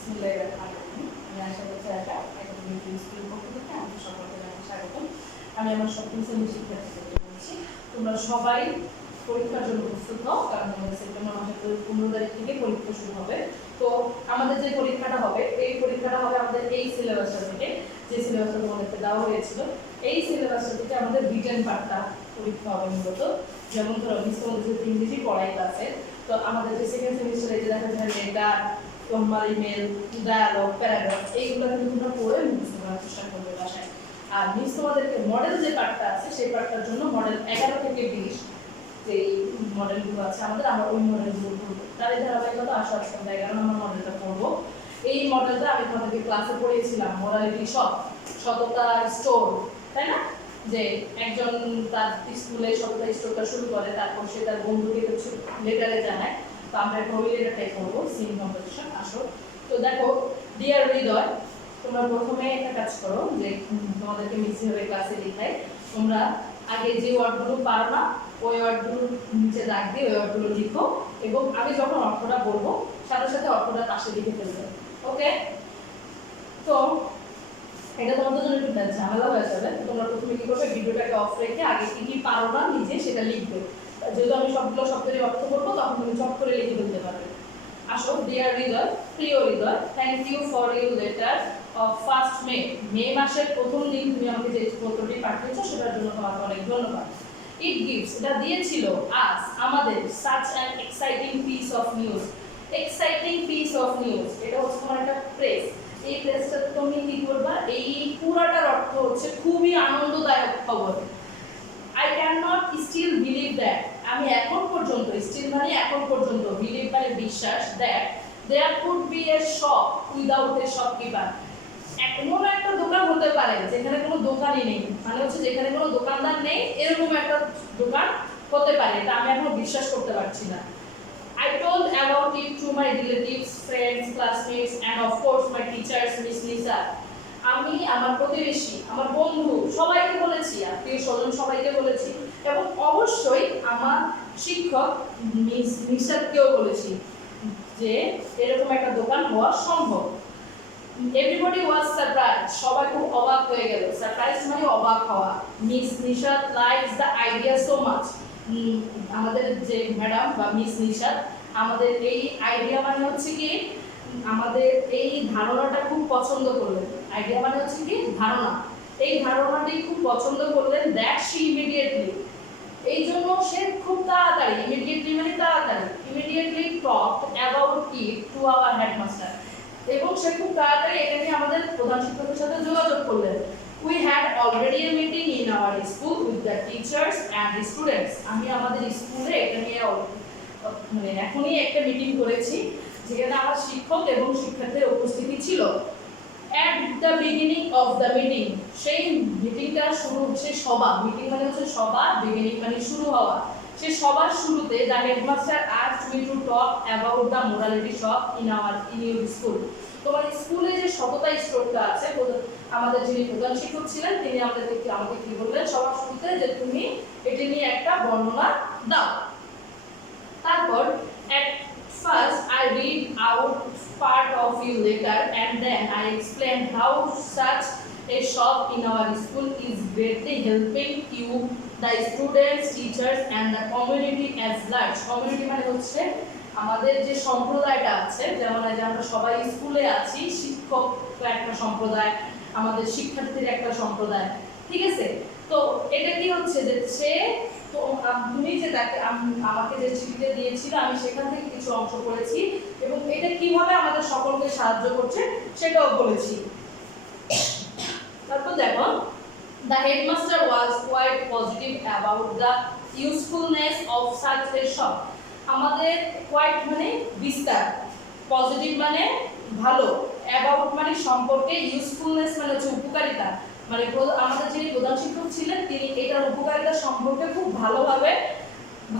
আমি আশা করছি একাডেমিক স্কুলের পক্ষ থেকে আমি সকলকে জানাই স্বাগতম। আমি আমার সপ্তম শ্রেণীর শিক্ষার্থীদের বলছি, তোমরা সবাই পরীক্ষার জন্য প্রস্তুত হও, কারণ আমাদের সেপ্টেম্বর মাসের 15 তারিখ থেকে পরীক্ষা শুরু হবে। তো আমাদের যে পরীক্ষাটা হবে, এই পরীক্ষাটা হবে আমাদের এই সিলেবাসটা থেকে, যে সিলেবাসটা তোমাদেরকে দেওয়া হয়েছিল। এই সিলেবাসটা থেকে আমাদের রিটেন পার্টটা পরীক্ষা হবে মূলত। যেমন ধরো তোমাদের যে ইংরেজি পড়াই ক্লাসে, তো আমাদের যে সেকেন্ড সেমিস্টারে যে দেখা যায় letter, formal email, dialogue, paragraph, এইগুলো কিন্তু তোমরা পড়ে মুখস্থ করার চেষ্টা করবে বাসায়। আর মিস তোমাদেরকে মডেল যে পার্টটা আছে, সেই পার্টটার জন্য মডেল 11 থেকে 20 যে মডেলগুলো আছে আমাদের, আমরা ওই মডেলগুলো পড়বো। তার এই ধারাবাহিকতা আসা আসতে 11 নম্বর মডেলটা পড়বো। এই মডেলটা আমি তোমাদেরকে ক্লাসে পড়িয়েছিলাম, মোরালিটি সব, সততা স্টোর, তাই না? যে একজন তার স্কুলে সততা স্টোরটা শুরু করে, তারপর সে তার বন্ধুকে কিছু লেটারে জানায়। তো আমরা এখন ওই লেটারটাই করবো, সিন কম্পোজিশন। আসো তো দেখো, ডিয়ার হৃদয়, তোমরা প্রথমে একটা কাজ করো, যে তোমাদেরকে মিসি হবে ক্লাসে লিখায়, তোমরা আগে যে ওয়ার্ডগুলো পারো না ওই ওয়ার্ডগুলো নিচে দাগ দিয়ে ওই ওয়ার্ডগুলো লিখো, এবং আমি যখন অর্থটা বলবো সাথে সাথে অর্থটা পাশে লিখে ফেলবে। ওকে? তো এটা তোমাদের জন্য একটু ঝামেলা হয়ে যাবে। তোমরা প্রথমে কি করবে, ভিডিওটাকে অফ রেখে আগে কি কি পারো না নিজে সেটা লিখবে। যেহেতু আমি সবগুলো শব্দের অর্থ বলবো, তখন তুমি চট করে লিখে ফেলতে পারবে। আসো, ডিয়ার হৃদয়, প্রিয় Hriday, thank you for your letter of 1st May. May মাসের প্রথম দিন তুমি আমাকে যে পত্রটি পাঠিয়েছো সেটার জন্য তোমাকে অনেক ধন্যবাদ। ইট গিভস, এটা দিয়েছিল আস, আমাদের, such an exciting piece of news, exciting piece of news, এটা হচ্ছে তোমার একটা প্রেস। এই প্রেসটা তুমি কি করবা, এই পুরাটার অর্থ হচ্ছে খুবই আনন্দদায়ক খবর। I cannot still believe that, আমি এখন পর্যন্ত, still মানে এখন পর্যন্ত, believe মানে বিশ্বাস, that there could be a shop without a shopkeeper, এমন একটা দোকান হতে পারে যেখানে কোনো দোকানই নেই, মানে হচ্ছে যেখানে কোনো দোকানদার নেই, এরকম একটা দোকান হতে পারে, এটা আমি এখনো বিশ্বাস করতে পারছি না। I told about it to my relatives, friends, classmates and of course my teachers, Miss Lisa. আমি আমার প্রতিবেশী, আমার বন্ধু সবাইকে বলেছি, আত্মীয় স্বজন সবাইকে বলেছি, এবং অবশ্যই আমার শিক্ষক মিস নিশাদকেও বলেছি যে এরকম একটা দোকান হওয়া সম্ভব। Everybody was surprised, সবাই খুব অবাক হয়ে গেল। সারপ্রাইজ মানে অবাক হওয়া। Miss Nishad likes the idea so much, আমাদের যে ম্যাডাম বা মিস নিশাদ আমাদের এই আইডিয়া মানে হচ্ছে কি, আমাদের এই ধারণাটা খুব পছন্দ করলেন। আইডিয়া মানে হচ্ছে কি ধারণা, এই ধারণাটি খুব পছন্দ করলেন। দ্যাট শি ইমিডিয়েটলি, এই জন্য সে খুব তাড়াতাড়ি, ইমিডিয়েটলি মানে তাড়াতাড়ি, immediately talked about it to our headmaster, এবং সে খুব তাড়াতাড়ি এটা নিয়ে আমাদের প্রধান শিক্ষকের সাথে যোগাযোগ করলেন। We had already a meeting in our school with the teachers and the students, আমি আমাদের স্কুলে এটা নিয়ে মানে এখনই একটা মিটিং করেছি, যেখানে আমার শিক্ষক এবং শিক্ষার্থীদের উপস্থিতি ছিল। At the beginning of the meeting, সেই মিটিংটা শুরু, সেই সভা, মিটিং মানে হচ্ছে সভা, বিগিনিং মানে শুরু হওয়া, সেই সবার শুরুতে the headmaster asked me to talk about the morality shop in your school. তোমার স্কুলে যে সততা স্টোরটা আছে, আমাদের যিনি প্রধান শিক্ষক ছিলেন তিনি আমাকে কি বললেন সবার শুরুতে, যে তুমি এটি নিয়ে একটা বর্ণনা দাও। তারপর at first I read out part of your letter and then I explained how such a shop in our school is greatly helping you, the students, teachers and the community as large. Community মানে হচ্ছে আমাদের যে সম্প্রদায়টা আছে, যেমন আজ আমরা সবাই স্কুলে আছি, শিক্ষক একটা সম্প্রদায়, আমাদের শিক্ষার্থীর একটা সম্প্রদায়, ঠিক আছে? তো এটা কি হচ্ছে যে সে, তো তুমি যে তাকে আমাকে যে চিঠিটা দিয়েছিল আমি সেখান থেকে কিছু অংশ পড়েছি, এবং এটা কিভাবে আমাদের সকলকে সাহায্য করছে সেটাও বলেছি। তারপর দেখো, the headmaster was quite positive about the usefulness of such a shop. আমাদের কোয়াইট মানে বিস্তার, পজিটিভ মানে ভালো, অ্যাবাউট মানে সম্পর্কে, ইউজফুলনেস মানে হচ্ছে উপকারিতা, মানে আমাদের যিনি প্রধান শিক্ষক ছিলেন তিনি এটার উপকারিতা সম্পর্কে খুব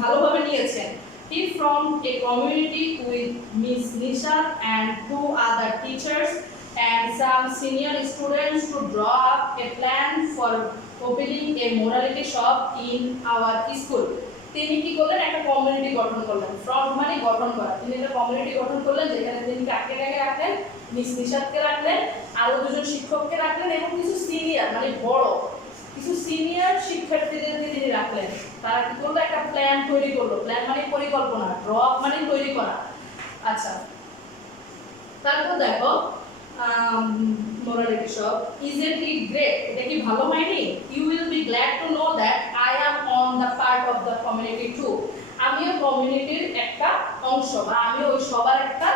ভালোভাবে নিয়েছেন। He formed a community with Miss Nisha and 2 other teachers and some senior students to draw up a plan for opening a morality shop in our school. তিনি কি করলেন, একটা কমিউনিটি গঠন করলেন। ফ্রন্ট মানে গঠন করা, তিনি একটা কমিউনিটি গঠন করলেন যেখানে তিনি কাকে রাখলেন, মিস নিশাদকে রাখলেন, আরো দুজন শিক্ষককে রাখলেন এবং কিছু সিনিয়র মানে বড় কিছু সিনিয়র শিক্ষার্থীদেরকে তিনি রাখলেন। তারা কি করলো, একটা প্ল্যান তৈরি করলো। প্ল্যান মানে পরিকল্পনা, ড্র আপ মানে তৈরি করা। আচ্ছা, তারপর দেখো মোরালিটি সব ইজন্ট ইট গ্রেট, এটা কি ভালো হয়নি? You will be glad to know that I am on the part of the community too, আমিও কমিউনিটির একটা অংশ বা আমি ওই সবার একটা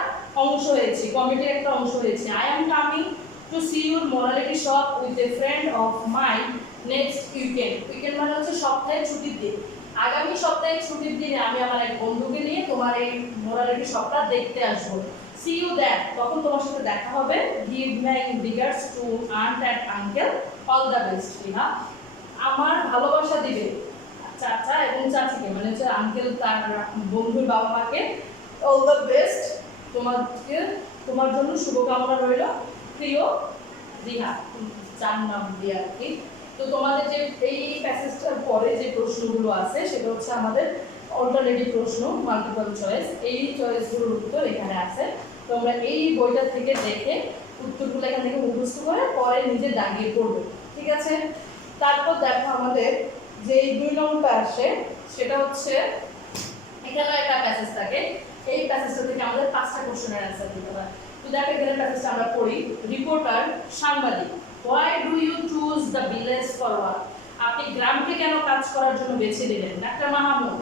অংশ হয়েছি, কমিটির একটা অংশ হয়েছি। I am coming to see your morality shop with a friend of mine next weekend. Weekend মানে হচ্ছে সপ্তাহের ছুটির দিন। আগামী সপ্তাহের ছুটির দিনে আমি আমার এক বন্ধুকে নিয়ে তোমার এই মোরালিটি শপটা দেখতে আসবো। See you there, তখন তোমার সাথে দেখা হবে। Give my regards to aunt and uncle, all the best. Riha, আমার ভালোবাসা দিবে চাচা এবং চাচিকে, মানে হচ্ছে আঙ্কেল তার বন্ধুর বাবা মাকে। অল দ্য বেস্ট, তোমাকে তোমার জন্য শুভকামনা রইল প্রিয় রিহা, যার নাম দিয়ে আর কি। তো তোমাদের যে এই প্যাসেজটার পরে যে প্রশ্নগুলো আছে সেটা হচ্ছে আমাদের অল্টারনেটিভ প্রশ্ন, মাল্টিপল চয়েস। এই চয়েসগুলোর উত্তর এখানে আছে। তোমরা এই বইটা থেকে দেখে উত্তরগুলো এখান থেকে মুখস্থ করে পরে নিজে দাগিয়ে পড়বে, ঠিক আছে? তারপর দেখো আমাদের যে 2 নম্বরটা আসে সেটা হচ্ছে এখানে একটা প্যাসেজ থাকে। এই প্যাসেজটা থেকে আমাদের 5টা কোশ্চেনের অ্যানসার দিতে হয়। তো দেখো এখানে প্যাসেজটা আমরা পড়ি। রিপোর্টার, সাংবাদিক, why do you choose the village for work? আপনি গ্রামকে কেন কাজ করার জন্য বেছে নিলেন? ডাক্তার মাহমুদ,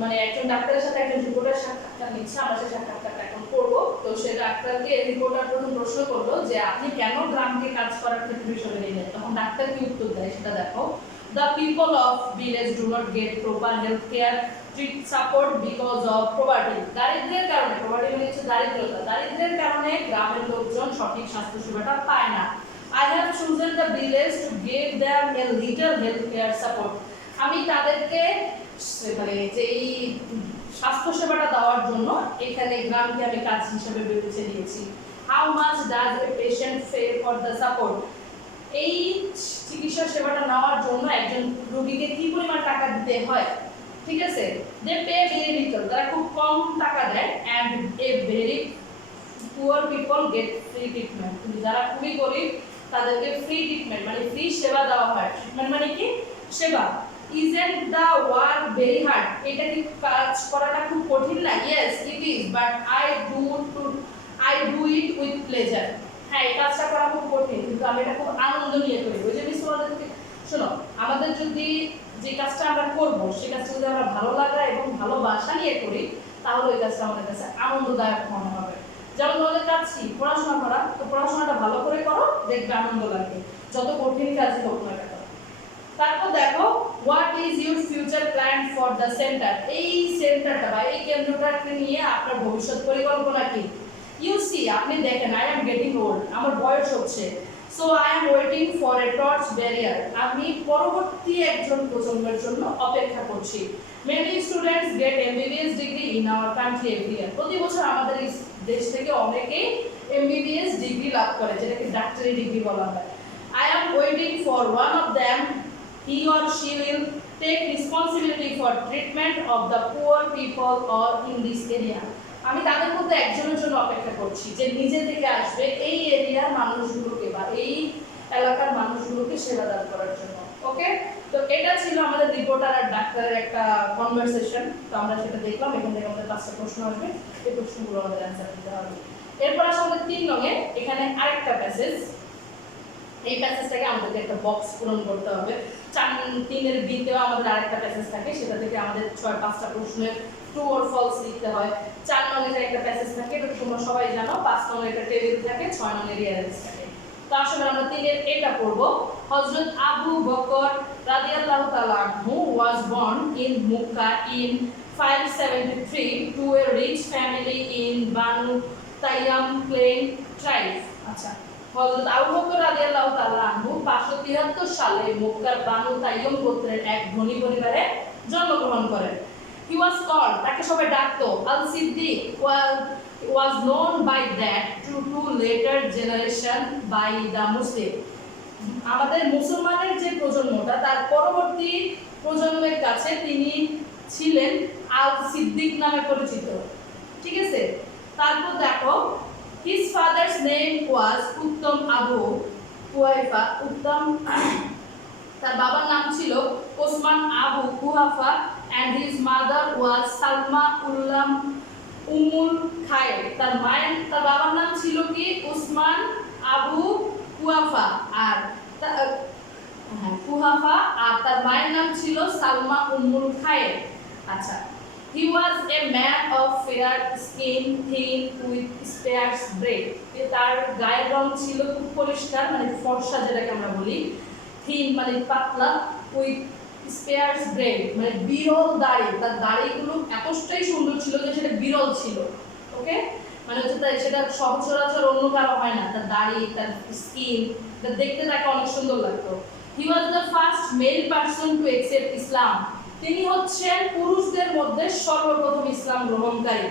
মানে একজন ডাক্তারের সাথে একজন রিপোর্টার সাক্ষাৎকার নিচ্ছে, আমরা সেই সাক্ষাৎকারটা এখন করবো। তো সে ডাক্তারকে রিপোর্টার প্রথম প্রশ্ন করলো যে আপনি কেন গ্রামকে কাজ করার ক্ষেত্রে হিসেবে নিলেন? তখন ডাক্তার কি উত্তর দেয় সেটা দেখো। The people of village do not get proper health care support because of poverty. দারিদ্র্যের কারণে, poverty মানে হচ্ছে দারিদ্রতা, দারিদ্র্যের কারণে গ্রামের লোকজন সঠিক স্বাস্থ্য সেবাটা পায় না। I have chosen the village to give them a little health care support. আমি তাদেরকে মানে যে এই স্বাস্থ্য সেবাটা দেওয়ার জন্য এখানে গ্রামকে আমি কাজ হিসেবে বেছে নিয়েছি। How much does a patient pay for the support? এই চিকিৎসা সেবাটা নেওয়ার জন্য একজন রোগীকে কি পরিমাণ টাকা দিতে হয়, ঠিক আছে? They pay very little, তারা খুব কম টাকা দেয়, and a very poor people get free treatment. যারা খুবই গরিব তাদেরকে ফ্রি ট্রিটমেন্ট মানে ফ্রি সেবা দেওয়া হয়। ট্রিটমেন্ট মানে কি? সেবা। Isn't the work very hard? এটা কি কাজ করাটা খুব কঠিন না? Yes, it is, but I do it with pleasure. হ্যাঁ, এই কাজটা করা খুব কঠিন কিন্তু আমি এটা খুব আনন্দ নিয়ে করি। ওই যে মিস ওয়ার্ল্ডকে শোনো, আমাদের যদি যে কাজটা আমরা করব সেই কাজটা যদি আমরা ভালো লাগা এবং ভালোবাসা নিয়ে করি তাহলে ওই কাজটা আমাদের কাছে আনন্দদায়ক মনে হবে। যেমন তোমাদের কাজ কি? পড়াশোনা করা, তো পড়াশোনাটা ভালো করে করো, দেখবে আনন্দ লাগে, যত কঠিন কাজই হোক না কেন। তারপর দেখো what is your future plan for the centre? এই সেন্টারটা বা এই কেন্দ্রটাকে নিয়ে আপনার ভবিষ্যৎ পরিকল্পনা কি? ইউ সি, আপনি দেখেন, আই এম গেটিং ওল্ড, আমার বয়স হচ্ছে, so I am waiting for a torch bearer, আমি পরবর্তী একজন প্রজন্মের জন্য অপেক্ষা করছি। Many students get MBBS degree in our country every year, প্রতি বছর আমাদের এই দেশ থেকে অনেকেই এমবিবিএস ডিগ্রি লাভ করে, যেটাকে ডাক্তারি ডিগ্রি বলা হয়। I am waiting for one of them, he or she will take responsibility for treatment of the poor people or in this area. আমি তাদের মধ্যে একজনের জন্য অপেক্ষা করছি যে নিজে থেকে আসবে এই এরিয়ার মানুষগুলোকে বা এই এলাকার মানুষগুলোকে সেবা দান করার জন্য। ওকে, তো এটা ছিল আমাদের রিপোর্টার আর ডাক্তারের একটা কনভারসেশন। তো আমরা সেটা দেখলাম, এখান থেকে আমাদের 5টা প্রশ্ন আসবে, এই প্রশ্নগুলো আমাদের অ্যান্সার দিতে হবে। এরপর আসলে আমাদের 3 নঙে এখানে আরেকটা প্যাসেজ, এই প্যাসেজটাকে আমাদেরকে একটা বক্স পূরণ করতে হবে। 3-এর বিতেও আমাদের আরেকটা প্যাসেজ থাকে, সেটা থেকে আমাদের 5টা প্রশ্নের ট্রু অর ফলস লিখতে হয়। 4 নঙের একটা প্যাসেজ থাকে, এটা তোমরা সবাই জানো। 5 নঙের একটা টেবিল থাকে, 6 নঙের রিয়ারেন্স থাকে। তো আসলে আমরা 3-এর এটা পড়ব। হযরত আবু বকর রাদিয়াল্লাহু তাআলা আনহু was born in Mecca in 573 to a rich family in Banu Tayyam Plain tribe. আচ্ছা, হযরত আবু বকর রাদিয়াল্লাহু তাআলা আনহু 573 সালে মক্কার বানু তাইয়্যিম গোত্রের এক ধনী পরিবারে জন্মগ্রহণ করেন। He was called, তাকে সবাই ডাকতো আল-সিদ্দিক, was known by that to later generation by the Muslim. আমাদের মুসলমানের যে প্রজন্মটা তার পরবর্তী প্রজন্মের কাছে তিনি ছিলেন আল-সিদ্দিক নামে পরিচিত, ঠিক আছে? তারপর দেখো His father's name was Uttam Abu Kuhaifa. Uttam তার বাবার নাম ছিল Osman Abu Quhafa and his mother was Salma উম্মুল খায়ের। তার বাবার নাম ছিল কি ওসমান আবু কুহাফা আর তার মায়ের নাম ছিল সালমা উম্মুল খায়ের। আচ্ছা, he was a man of fair skin, thin with sparse braid. তার গায়ের রং ছিল খুব পরিষ্কার, মানে ফর্সা যেটাকে আমরা বলি, thin মানে পাতলা, with sparse braid মানে বিরল দাড়ি। তার দাড়িগুলো এতটাই সুন্দর ছিল যে সেটা বিরল ছিল। ওকে, মানে হচ্ছে সেটা সচরাচর অন্য কারো হয় না। তার দাড়ি, তার স্কিন, দেখতে তাকে অনেক সুন্দর লাগতো। He was the first male person to accept Islam. তিনি হচ্ছেন পুরুষদের মধ্যে সর্বপ্রথম ইসলাম গ্রহণকারী।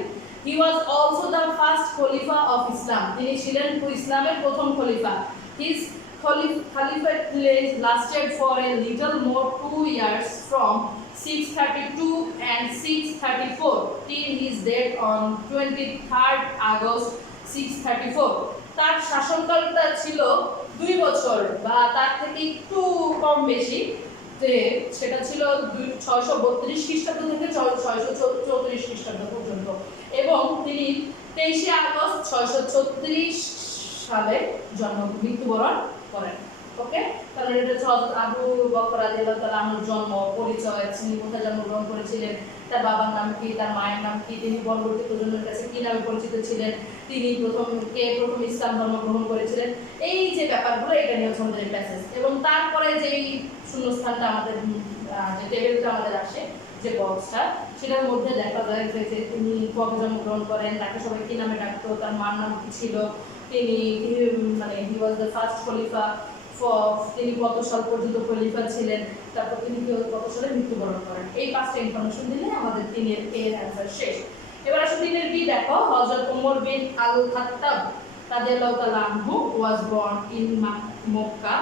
He was also the first Khalifa of Islam. তিনি ছিলেন ইসলামের প্রথম খলিফা। His caliphate lasted for a little more 2 years from 632 and 634 till his death on 23rd August 634. তার শাসনকালটা ছিল 2 বছর বা তার থেকে একটু কম বেশি, যে সেটা ছিল 632 খ্রিস্টাব্দ থেকে 634 খ্রিস্টাব্দ পর্যন্ত, এবং তিনি 23 আগস্ট 636 সালে মৃত্যুবরণ করেন। ওকে, তাহলে এটা হচ্ছে হযরত আবু বকর রাদিয়াল্লাহু তাআলা আনহুর জন্ম, পরিচয়, তিনি কোথায় জন্মগ্রহণ করেছিলেন, তার বাবার নাম কি, তার মায়ের নাম কি, তিনি পরবর্তী প্রজন্মের কাছে কি নামে পরিচিত ছিলেন, তিনি প্রথম ইসলাম ধর্ম গ্রহণ করেছিলেন, এই যে ব্যাপারগুলো এটা নিয়ে হচ্ছে আমাদের প্যাসেজ। এবং তারপরে যেই শূন্যস্থানটা আমাদের যে টেবিলটা আমাদের আসে, যে বক্সটা, সেটার মধ্যে দেখা যায় যে তিনি কবে জন্মগ্রহণ করেন, তাকে সবাই কি নামে ডাকতো, তার মার নাম কি ছিল, তিনি মানে হি ওয়াজ দ্য ফার্স্ট খলিফা, তিনি কত সাল পর্যন্ত খলিফা ছিলেন, তারপর তিনি কত সালে মৃত্যুবরণ করেন। এই 5টা ইনফরমেশন দিলে আমাদের তিনের এর অ্যান্সার শেষ। এবার আসলে তিনের বি দেখো, হযরত ওমর বিন আল খাত্তাব রাদিয়াল্লাহু তাআলা আনহু was born in Mecca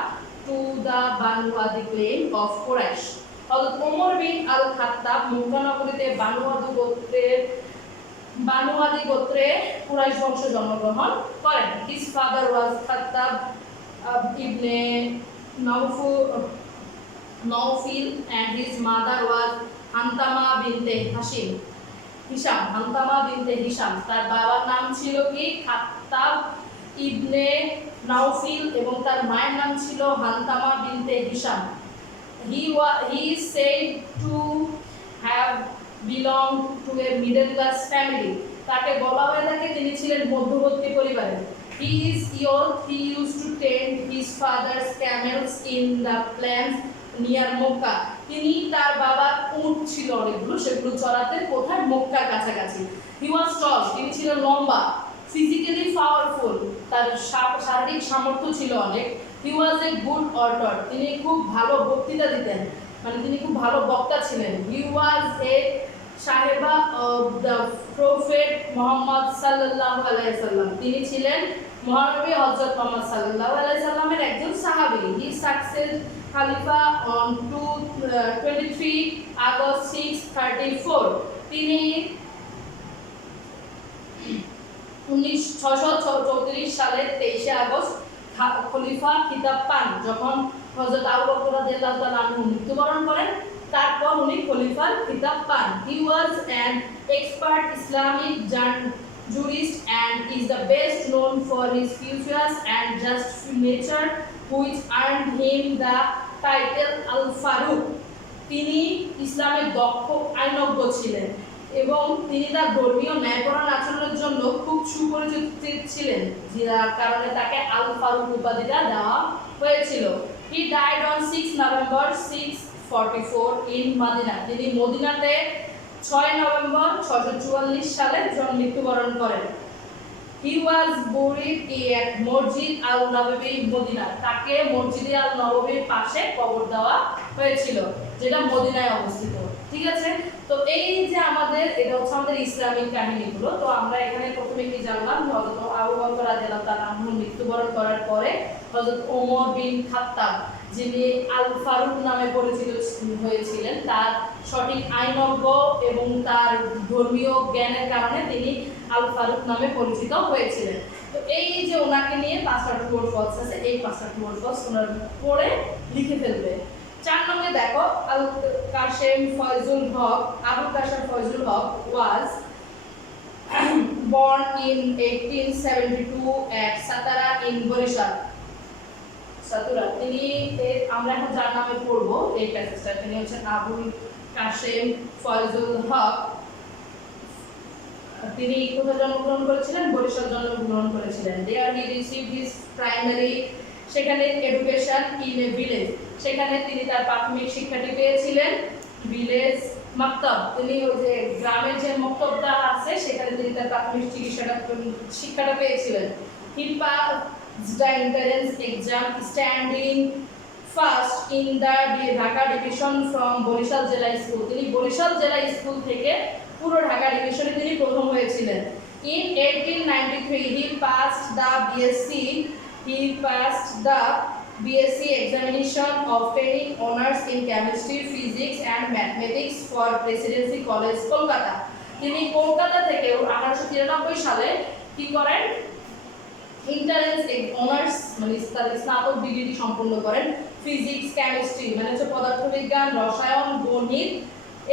to the Banu Adi clan of Quraysh. হযরত ওমর বিন আল খাত্তাব মক্কা নগরীতে বানু আদি গোত্রে কুরাইশ বংশে জন্মগ্রহণ করেন। His father was Khattab ibn Nawfil and his mother was Hantama binte Hisham. তার বাবার নাম ছিল কি খাত্তাব ইবনে নাওফিল এবং তার মায়ের নাম ছিল হান্তামা বিনতে Hisham. He is said to have belonged to a middle class family. তাকে বলা হয়ে থাকে তিনি ছিলেন মধ্যবর্তী পরিবারের। He used to tend his father's camels in the plains near Mecca. তিনি তার বাবার উট ছিল অনেকগুলো, সেগুলো চড়াতেন কোথায়, মক্কার কাছাকাছি। He was tall, তিনি ছিলেন লম্বা, physically powerful, তার শারীরিক সামর্থ্য ছিল অনেক। He was a good orator, তিনি খুব ভালো বক্তৃতা দিতেন, মানে তিনি খুব ভালো বক্তা ছিলেন। He was a সাহেবা of the prophet Muhammad sallallahu alaihi wasallam, তিনি ছিলেন মহানবী হযরত মুহাম্মদ সাল্লাল্লাহু আলাইহি সাল্লামের একজন সাহাবী। He succeeded Khalifa on 23 August 634, তিনি 634 সালের 23 আগস্ট খলিফা খিতাব পান। যখন হযরত আবু বকর রাদিয়াল্লাহু তাআলা আনহু মৃত্যুবরণ করেন, তারপর উনি খলিফার খিতাব পান। He was an expert Islamic jurist and is the best known for his virtuous and just nature, which earned him the title Al-Faruq. তিনি ইসলামের দক্ষ আইনজ্ঞ ছিলেন এবং তিনি তার ধর্মীয় ন্যায়পরায়ণ আচরণের জন্য খুব সুপরিচিত ছিলেন, যার কারণে তাকে আল ফারুক উপাধিটা দেওয়া হয়েছিল। He died on 6 November 644 in Medina. তিনি মদিনাতে 6 নভেম্বর 644 সালে মৃত্যুবরণ করেন। He was buried at Masjid al-Nabawi Medina. তাকে মসজিদে আল নববীর পাশে কবর দেওয়া হয়েছিল, যেটা মদিনায় অবস্থিত। ঠিক আছে, তো এই যে আমাদের এটা হচ্ছে আমাদের ইসলামিক কাহিনীগুলো। তো আমরা এখানে প্রথমে কি জানলাম, হযরত আবু বকর রাদিয়াল্লাহু তাআলা আনহু মৃত্যুবরণ করার পরে হযরত ওমর বিন খাত্তাব, যিনি আল ফারুক নামে পরিচিত হয়েছিলেন, তার সঠিক আইনজ্ঞ এবং তার ধর্মীয় জ্ঞানের কারণে তিনি আল ফারুক নামে পরিচিত হয়েছিলেন। তো এই যে ওনাকে নিয়ে 5টা ট্রু অর ফলস আছে, এই 5টা ট্রু অর ফলস ওনার পড়ে লিখে ফেলবে। 4 নম্বরে দেখো, আবুল কাশেম ফয়জুল হক was born in 1872 at Satara in Borishal. সাতুরা, তিনি আমরা এখন যার নামে পড়বো এই প্যাসেজটা, তিনি হচ্ছেন আবুল কাশেম ফয়জুল হক। তিনি কোথায় জন্মগ্রহণ করেছিলেন? বরিশাল জন্মগ্রহণ করেছিলেন। There he received his primary সেখানে এডুকেশন ইন এ ভিলেজ, সেখানে তিনি তার প্রাথমিক শিক্ষাটি পেয়েছিলেন ভিলেজ মাকতাব, তিনি ওই যে গ্রামের যে মক্তবটা আছে সেখানে তিনি তার প্রাথমিক শিক্ষাটা পেয়েছিলেন। He passed the entrance exam standing first in the Dhaka division from Barishal জেলা স্কুল, তিনি বরিশাল জেলা স্কুল থেকে পুরো ঢাকা ডিভিশনে তিনি প্রথম হয়েছিলেন। In 1893 he passed the BSc examination obtaining honors in chemistry, physics and mathematics for Presidency College, Kolkata. তিনি কলকাতা থেকে 1893 সালে কি করেন? এন্ট্রান্স অনার্স মানে স্নাতক ডিগ্রি সম্পন্ন করেন ফিজিক্স, কেমিস্ট্রি মানে হচ্ছে পদার্থবিজ্ঞান, রসায়ন, গণিত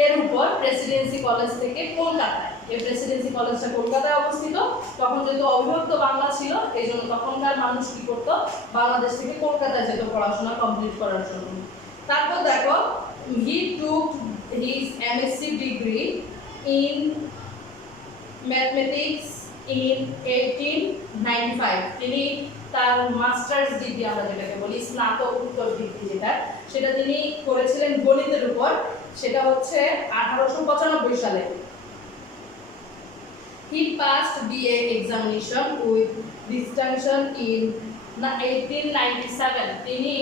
এর উপর প্রেসিডেন্সি কলেজ থেকে কলকাতায়। এই প্রেসিডেন্সি কলেজটা কলকাতায় অবস্থিত। তখন যেহেতু অবিভক্ত বাংলা ছিল, এই জন্য তখনকার মানুষ কি করতো? বাংলাদেশ থেকে কলকাতায় যেত পড়াশোনা কমপ্লিট করার জন্য। তারপর দেখো, he took his MSc degree in mathematics in 1895, তিনি তার মাস্টার্স ডিগ্রি আমরা যেটাকে বলি স্নাতকোত্তর ডিগ্রি সেটা তিনি করেছিলেন গণিতের উপর, সেটা হচ্ছে 1895 সালে। He passed BA examination with distinction in 1897, তিনি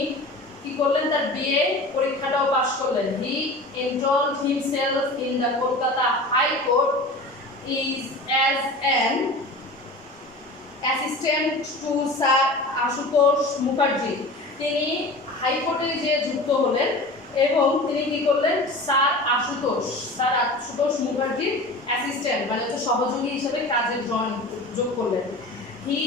কি করলেন? তার BA পরীক্ষাটাও পাশ করলেন। He enrolled himself in the Kolkata High Court as an assistant to Sir Ashutosh Mukherjee, তিনি হাইকোর্টে যে যুক্ত হলেন এবং তিনি কি করলেন? স্যার আশুতোষ মুখার্জির অ্যাসিস্ট্যান্ট মানে হচ্ছে সহযোগী হিসেবে কাজে যোগ করলেন। He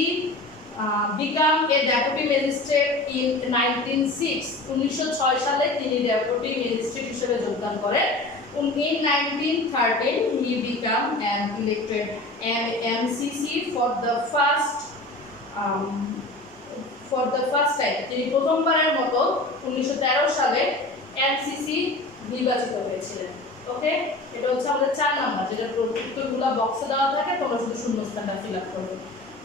became a deputy magistrate in 1906 সালে তিনি ডেপুটি ম্যাজিস্ট্রেট হিসেবে যোগদান করেন। In 1913 he became an elected MCC for the first time, তিনি প্রথমবারের মতো 1913 সালে MCC নির্বাচিত হয়েছিলেন। ওকে, এটা হচ্ছে আমাদের 4 নাম্বার, যেটা উত্তরগুলো বক্সে দেওয়া থাকে, তোমরা শুধু শূন্যস্থানটা ফিল আপ করবে।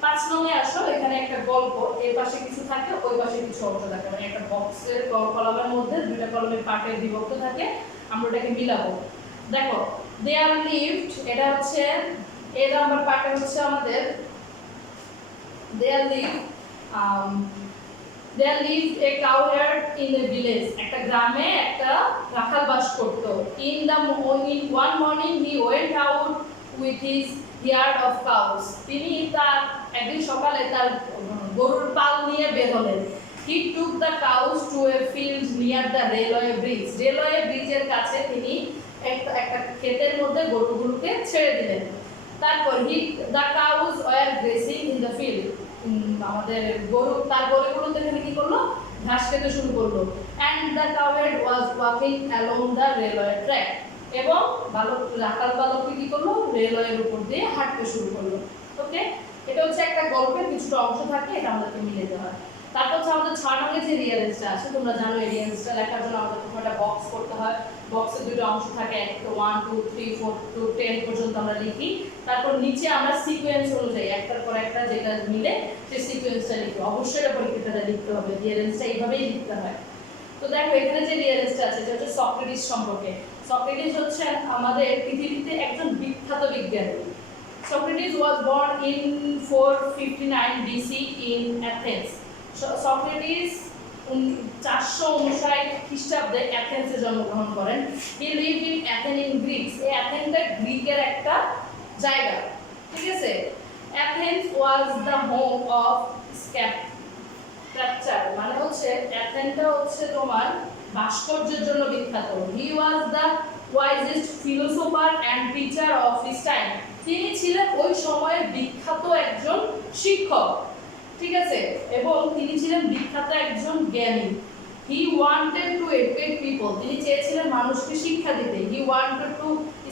5 নম্বরে আসো, এখানে একটা গল্প, এর পাশে কিছু থাকে ওই পাশে কিছু অংশ থাকে, মানে একটা বক্সের কলামের মধ্যে দুইটা কলামের পার্টে বিভক্ত থাকে, আমরা এটাকে মিলাবো। দেখো, দেয়ার লিভড, এটা হচ্ছে এ নাম্বার পার্টে হচ্ছে আমাদের দেয়ার lived a cowherd in a village, একটা গ্রামে একটা রাখাল বাস করত। In one morning he went out with his herd of cows, তিনি তার একদিন সকালে তার গরুর পাল নিয়ে বের হলেন। He took the cows to a field near the railway bridge, railway ব্রিজের কাছে তিনি একটা ক্ষেতের মধ্যে গরুগুলোকে ছেড়ে দিলেন। তারপর the cows were grazing in the field, আমাদের তার গরুগুলো এখানে কি করলো? ঘাস খেতে শুরু করলো। And the cowherd was walking along the railway track, এবং রাখাল বালক কি করলো? রেলওয়ের উপর দিয়ে হাঁটতে শুরু করলো। ওকে, এটা হচ্ছে একটা গল্পের কিছুটা অংশ থাকে, এটা আমাদেরকে মিলাতে হয়। তারপর হচ্ছে আমাদের 6 নম্বরে যে রিয়ারেন্সটা আছে, তোমরা জানো এই রিয়ারেন্সটা লেখার জন্য আমাদের প্রথমে একটা বক্স করতে হয়। বক্সে দুটো অংশ থাকে, একটা 1 2 3 4 to 10 পর্যন্ত আমরা লিখি। তারপর নিচে আমরা সিকোয়েন্স অনুযায়ী একটার পর একটা যেটা মিলে সেই সিকোয়েন্সটা লিখি। অবশ্যই এটা পরীক্ষাটা লিখতে হবে, রিয়ারেন্সটা এইভাবেই লিখতে হয়। তো দেখো, এখানে যে রিয়ারেন্সটা আছে সেটা হচ্ছে সক্রেটিস সম্পর্কে। সক্রেটিস হচ্ছে আমাদের পৃথিবীতে একজন বিখ্যাত বিজ্ঞানী। Socrates was born in 459 BC in Athens. Socrates 459 খ্রিস্টাব্দে অ্যাথেন্সে জন্মগ্রহণ করেন। He lived in Athens in Greece, এই অ্যাথেন্সটা গ্রিকের একটা জায়গা, ঠিক আছে? Athens was the home of sculpture, মানে হচ্ছে অ্যাথেন্সটা হচ্ছে তোমার ভাস্কর্যের জন্য বিখ্যাত। He was the wisest philosopher and teacher of his time. তিনি ছিলেন ওই সময়ের বিখ্যাত একজন শিক্ষক, ঠিক আছে, এবং তিনি ছিলেন বিখ্যাত একজন জ্ঞানী। He wanted to educate people. তিনি চেয়েছিলেন মানুষকে শিক্ষা দিতে। He wanted to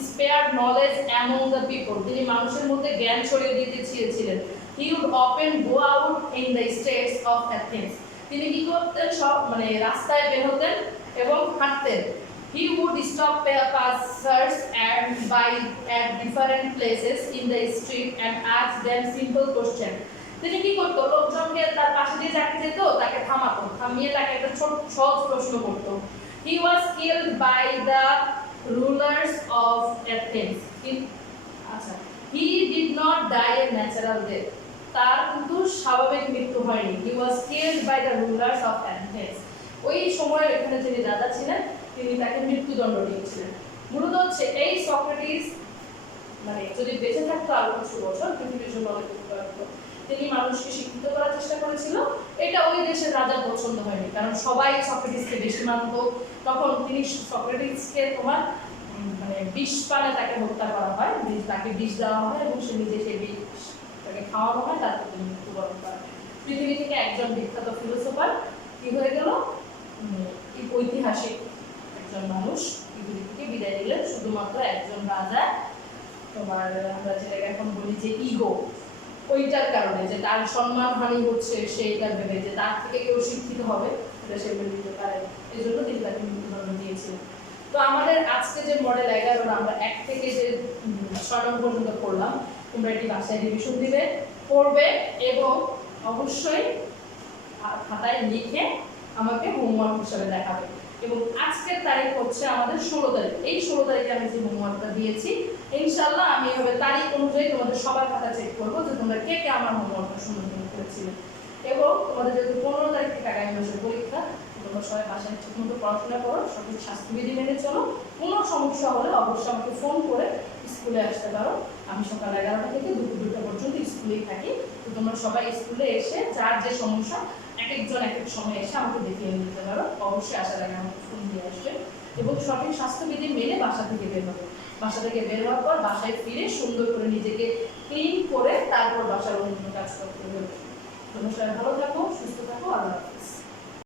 spread knowledge among the people. তিনি মানুষের মধ্যে জ্ঞান ছড়িয়ে দিতে চেয়েছিলেন। He would often go out in the streets of Athens. তিনি কি করতেন? সব রাস্তায় বের হতেন এবং হাঁটতেন। He would stop passers and by at different places in the street and ask them simple questions. তিনি কি করতো? লোকজনকে তার পাশে দিয়ে যাকে যেত তাকে থামাতো, থামিয়ে তাকে একটা ছোট সহজ প্রশ্ন করতো। He was killed by the rulers of Athens. আচ্ছা, he did not die a natural death. তার কিন্তু স্বাভাবিক মৃত্যু হয়নি। He was killed by the rulers of Athens. ওই সময়ের এখানে যিনি রাজা ছিলেন তিনি তাকে মৃত্যুদণ্ড দিয়েছিলেন। মূলত হচ্ছে এই সক্রেটিস যদি বেঁচে থাকতো আরো কিছু বছর পৃথিবীর জন্য অনেক উপকার হতো। তিনি মানুষকে শিক্ষিত করার চেষ্টা করেছিল। এটা ওই দেশের রাজার পছন্দ হয়নি, কারণ সবাই সক্রেটিসকে বেশি মানত। তখন তিনি সক্রেটিসকে বিষ পানে তাকে হত্যা করা হয়, তাকে বিষ দেওয়া হয় এবং সে নিজে সেই বিষ তাকে খাওয়ানো হয়, তারপর তিনি মৃত্যুবরণ করেন। পৃথিবী থেকে একজন বিখ্যাত ফিলোসোফার কি হয়ে গেল? ঐতিহাসিক একজন মানুষ পৃথিবী থেকে বিদায় নিলেন শুধুমাত্র একজন রাজা। আমরা যেটাকে এখন বলি যে ইগো, ওইটার কারণে যে তার সম্মানহানি হচ্ছে, সেইটা ভেবে যে তার থেকে কেউ শিক্ষিত হবে সেটা সে মেনে নিতে পারে, এই জন্য তিনি তাকে মৃত্যুদণ্ড দিয়েছিলেন। তো আমাদের আজকে যে মডেল 11 আমরা 1 থেকে যে 6 নম্বর পর্যন্ত পড়লাম, তোমরা এটি বাসায় রিভিশন দিবে, পড়বে এবং অবশ্যই খাতায় লিখে আমাকে হোমওয়ার্ক হিসেবে দেখাবে। এবং আজকের তারিখ হচ্ছে আমাদের 16 তারিখ। এই 16 তারিখে আমি যে হোমওয়ার্কটা দিয়েছি, ইনশাআল্লাহ আমি এভাবে তারিখ অনুযায়ী তোমাদের সবার খাতা চেক করবো যে তোমরা কে কে আমার হোমওয়ার্কটা সুন্দর করেছিলে। এবং তোমাদের যেহেতু 15 তারিখ থেকে আগামী মাসের পরীক্ষা, তোমরা সবাই বাসায় ঠিকমতো পড়াশোনা করো, সঠিক স্বাস্থ্যবিধি মেনে চলো। কোনো সমস্যা হলে অবশ্যই আমাকে ফোন করে স্কুলে আসতে পারো। আমি সকাল 11টা থেকে দুপুর 2টা পর্যন্ত স্কুলেই থাকি। তো তোমরা সবাই স্কুলে এসে যার যে সমস্যা এক একজন এক এক সময় এসে আমাকে দেখিয়ে নিতে পারো। অবশ্যই আসার আগে আমাকে ফোন দিয়ে আসবে এবং সঠিক স্বাস্থ্যবিধি মেনে বাসা থেকে বের হবে। বাসা থেকে বের হওয়ার পর বাসায় ফিরে সুন্দর করে নিজেকে ক্লিন করে তারপর বাসার অন্য কাজ করতে হবে। তোমরা সবাই ভালো থাকো, সুস্থ থাকো, আল্লাহ হাফেজ।